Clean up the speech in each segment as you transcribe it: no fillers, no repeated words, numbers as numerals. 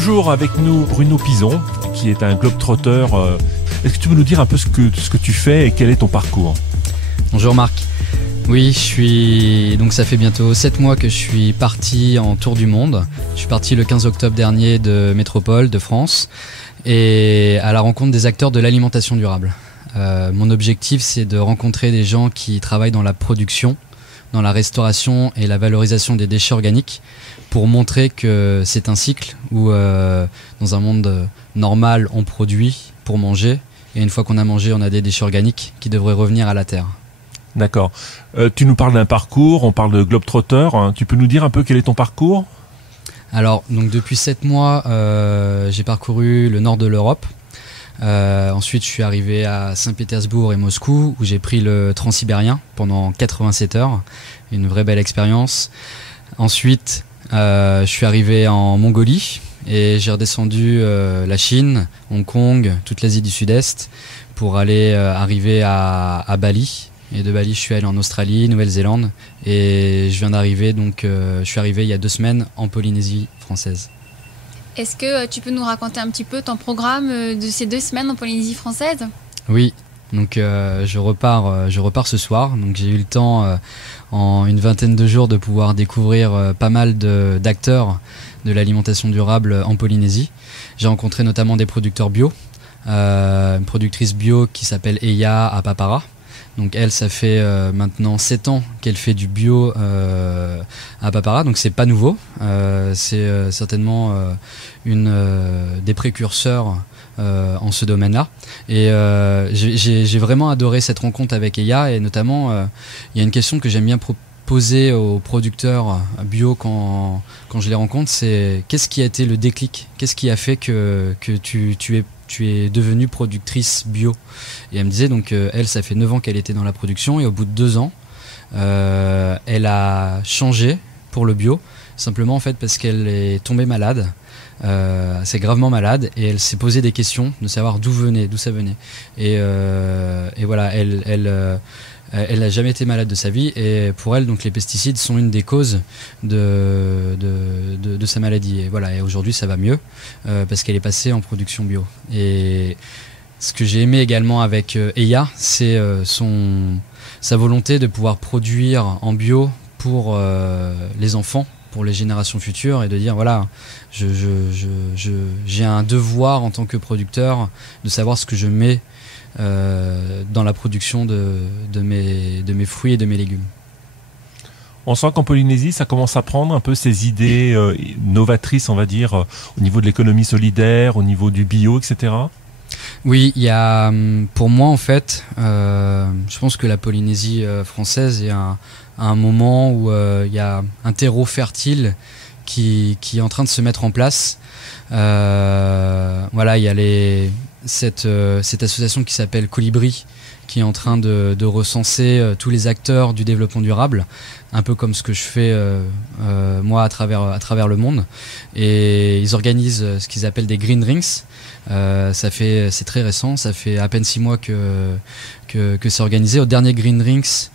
Bonjour, avec nous Bruno Pison, qui est un globe-trotter. Est-ce que tu peux nous dire un peu ce que tu fais et quel est ton parcours ? Bonjour Marc. Oui, donc ça fait bientôt 7 mois que je suis parti en tour du monde. Je suis parti le 15 octobre dernier de Métropole, de France, et à la rencontre des acteurs de l'alimentation durable. Mon objectif, c'est de rencontrer des gens qui travaillent dans la production, dans la restauration et la valorisation des déchets organiques, pour montrer que c'est un cycle où dans un monde normal on produit pour manger, et une fois qu'on a mangé on a des déchets organiques qui devraient revenir à la terre. D'accord. Tu nous parles d'un parcours, on parle de globe-trotter. Tu peux nous dire un peu quel est ton parcours ? Alors, donc depuis 7 mois, j'ai parcouru le nord de l'Europe. Ensuite, je suis arrivé à Saint-Pétersbourg et Moscou, où j'ai pris le transsibérien pendant 87 heures. Une vraie belle expérience. Ensuite, je suis arrivé en Mongolie et j'ai redescendu la Chine, Hong Kong, toute l'Asie du Sud-Est pour aller arriver à Bali. Et de Bali, je suis allé en Australie, Nouvelle-Zélande, et je viens d'arriver, donc je suis arrivé il y a 2 semaines en Polynésie française. Est-ce que tu peux nous raconter un petit peu ton programme de ces 2 semaines en Polynésie française ? Oui, donc je repars ce soir. Donc j'ai eu le temps en une vingtaine de jours de pouvoir découvrir pas mal d'acteurs de l'alimentation durable en Polynésie. J'ai rencontré notamment des producteurs bio, une productrice bio qui s'appelle Eya à Papara. Donc elle, ça fait maintenant 7 ans qu'elle fait du bio à Papara, donc c'est pas nouveau. C'est certainement des précurseurs en ce domaine-là. Et j'ai vraiment adoré cette rencontre avec Eya, et notamment il y a une question que j'aime bien poser aux producteurs bio quand je les rencontre, c'est qu'est-ce qui a été le déclic ? Qu'est-ce qui a fait que tu es devenue productrice bio? Et elle me disait, donc elle, ça fait 9 ans qu'elle était dans la production, et au bout de 2 ans, elle a changé pour le bio, simplement en fait parce qu'elle est tombée malade, assez gravement malade, et elle s'est posé des questions de savoir d'où ça venait. Et voilà, elle n'a jamais été malade de sa vie, et pour elle, donc, les pesticides sont une des causes de sa maladie. Et voilà, et aujourd'hui ça va mieux parce qu'elle est passée en production bio. Et ce que j'ai aimé également avec Eya, c'est sa volonté de pouvoir produire en bio pour les enfants, pour les générations futures, et de dire voilà, j'ai un devoir en tant que producteur de savoir ce que je mets dans la production de mes fruits et de mes légumes. On sent qu'en Polynésie, ça commence à prendre un peu ces idées novatrices, on va dire, au niveau de l'économie solidaire, au niveau du bio, etc. Oui, il y a, pour moi en fait, je pense que la Polynésie française est à un moment où il y a un terreau fertile qui est en train de se mettre en place. Voilà, il y a cette association qui s'appelle Colibri, qui est en train de recenser tous les acteurs du développement durable, un peu comme ce que je fais moi à travers le monde. Et ils organisent ce qu'ils appellent des Green Drinks. C'est très récent, ça fait à peine 6 mois que c'est organisé. Au dernier Green Drinks,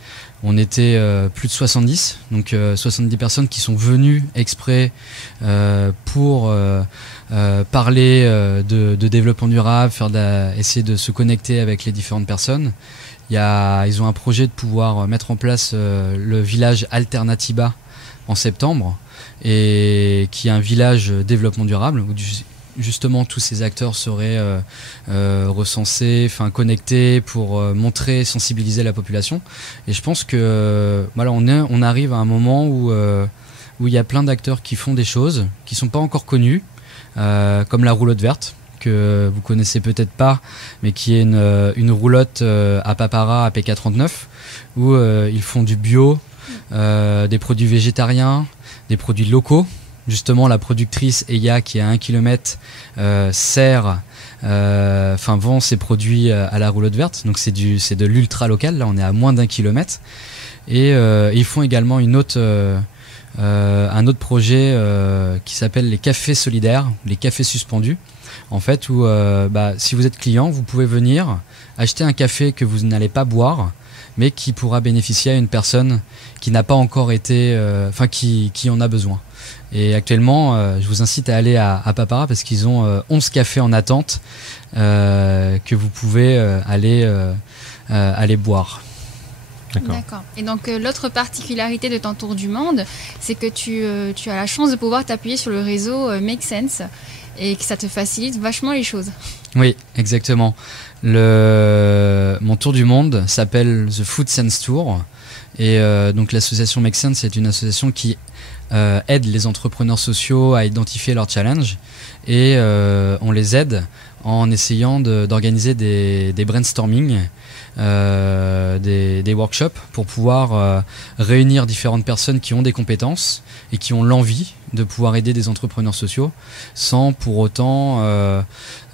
on était plus de 70, donc 70 personnes qui sont venues exprès pour parler de développement durable, essayer de se connecter avec les différentes personnes. Ils ont un projet de pouvoir mettre en place le village Alternatiba en septembre, et qui est un village développement durable où justement tous ces acteurs seraient recensés, connectés pour montrer, sensibiliser la population. Et je pense que voilà, on arrive à un moment où il y a plein d'acteurs qui font des choses qui ne sont pas encore connues, comme la roulotte verte, que vous connaissez peut-être pas, mais qui est une roulotte à Papara, à PK39, où ils font du bio, des produits végétariens, des produits locaux. Justement, la productrice Eya, qui est à 1 km, vend ses produits à la roulotte verte. Donc c'est de l'ultra local. Là, on est à moins d'1 kilomètre. Et ils font également un autre projet qui s'appelle les cafés solidaires, les cafés suspendus. En fait, où si vous êtes client, vous pouvez venir acheter un café que vous n'allez pas boire, mais qui pourra bénéficier à une personne qui n'a pas encore été, qui en a besoin. Et actuellement, je vous incite à aller à Papara parce qu'ils ont 11 cafés en attente que vous pouvez aller boire. D'accord. Et donc l'autre particularité de ton tour du monde, c'est que tu as la chance de pouvoir t'appuyer sur le réseau Make Sense et que ça te facilite vachement les choses. Oui, exactement. Mon tour du monde s'appelle The Food Sense Tour. Et donc l'association Make Sense est une association qui aide les entrepreneurs sociaux à identifier leurs challenges. Et on les aide en essayant d'organiser des brainstorming, des workshops pour pouvoir réunir différentes personnes qui ont des compétences et qui ont l'envie de pouvoir aider des entrepreneurs sociaux sans pour autant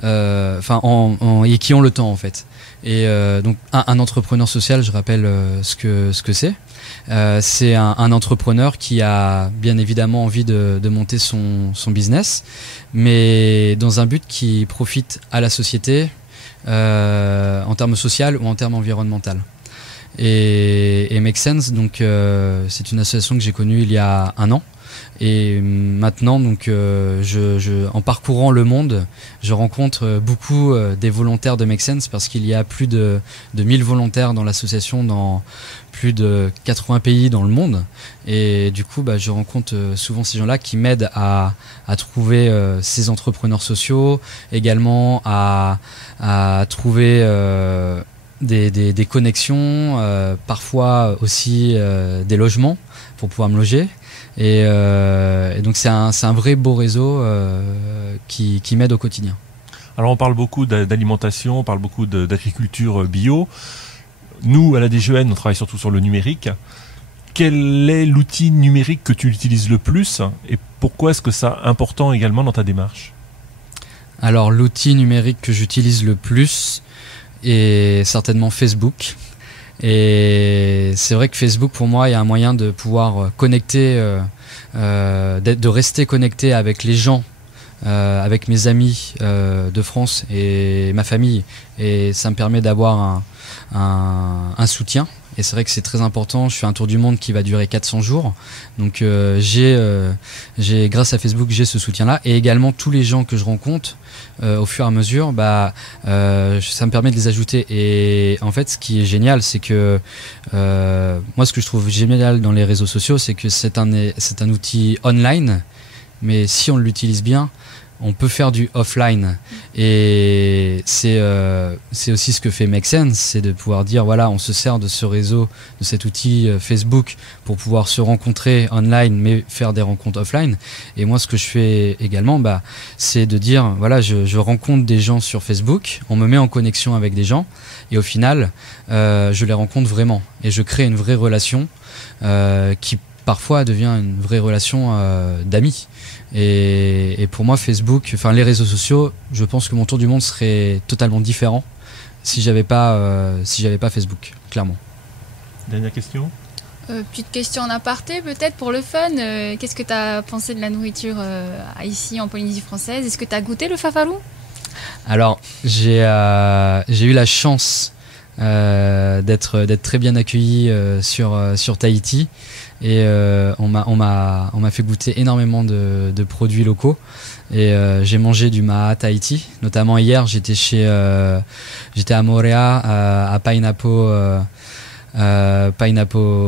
et qui ont le temps en fait. Et donc un entrepreneur social, je rappelle ce que c'est. C'est un entrepreneur qui a bien évidemment envie de monter son business, mais dans un but qui profite à la société en termes social ou en termes environnemental. Et Make Sense, donc, c'est une association que j'ai connue il y a 1 an. Et maintenant, donc, en parcourant le monde, je rencontre beaucoup des volontaires de Make Sense parce qu'il y a plus de 1000 volontaires dans l'association dans plus de 80 pays dans le monde. Et du coup, je rencontre souvent ces gens-là qui m'aident à trouver ces entrepreneurs sociaux, également à trouver des connexions, parfois aussi des logements pour pouvoir me loger. Et donc c'est un vrai beau réseau qui m'aide au quotidien. Alors on parle beaucoup d'alimentation, on parle beaucoup d'agriculture bio. Nous, à la DGEN, on travaille surtout sur le numérique. Quel est l'outil numérique que tu utilises le plus et pourquoi est-ce que c'est important également dans ta démarche ? Alors l'outil numérique que j'utilise le plus est certainement Facebook. Et c'est vrai que Facebook, pour moi, il y a un moyen de pouvoir connecter, de rester connecté avec les gens, avec mes amis de France et ma famille. Et ça me permet d'avoir un soutien. Et c'est vrai que c'est très important. Je fais un tour du monde qui va durer 400 jours. Donc grâce à Facebook, j'ai ce soutien-là. Et également tous les gens que je rencontre au fur et à mesure, ça me permet de les ajouter. Et en fait, ce qui est génial, c'est que moi, ce que je trouve génial dans les réseaux sociaux, c'est que c'est un outil online. Mais si on l'utilise bien, on peut faire du offline. Et c'est aussi ce que fait Make Sense, c'est de pouvoir dire, voilà, on se sert de ce réseau, de cet outil Facebook pour pouvoir se rencontrer online, mais faire des rencontres offline. Et moi, ce que je fais également, c'est de dire, voilà, je rencontre des gens sur Facebook, on me met en connexion avec des gens, et au final, je les rencontre vraiment. Et je crée une vraie relation qui parfois devient une vraie relation d'amis. Et pour moi, Facebook, les réseaux sociaux, je pense que mon tour du monde serait totalement différent si j'avais pas Facebook, clairement. Dernière question. Petite question en aparté, peut-être pour le fun. Qu'est-ce que tu as pensé de la nourriture ici en Polynésie française ? Est-ce que tu as goûté le fafarou ? Alors, j'ai eu la chance d'être très bien accueilli sur Tahiti. Et on m'a fait goûter énormément de produits locaux. Et j'ai mangé du maha à Tahiti. Notamment hier, j'étais à Moorea, à Pineapple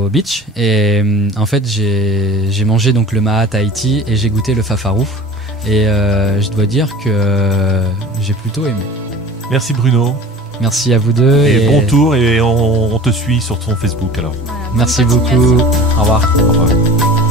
Beach. Et en fait, j'ai mangé donc le maha à Tahiti et j'ai goûté le fafarou. Et je dois dire que j'ai plutôt aimé. Merci Bruno. Merci à vous deux. Et bon tour, et on te suit sur ton Facebook alors. Voilà, merci beaucoup. Au revoir. Au revoir.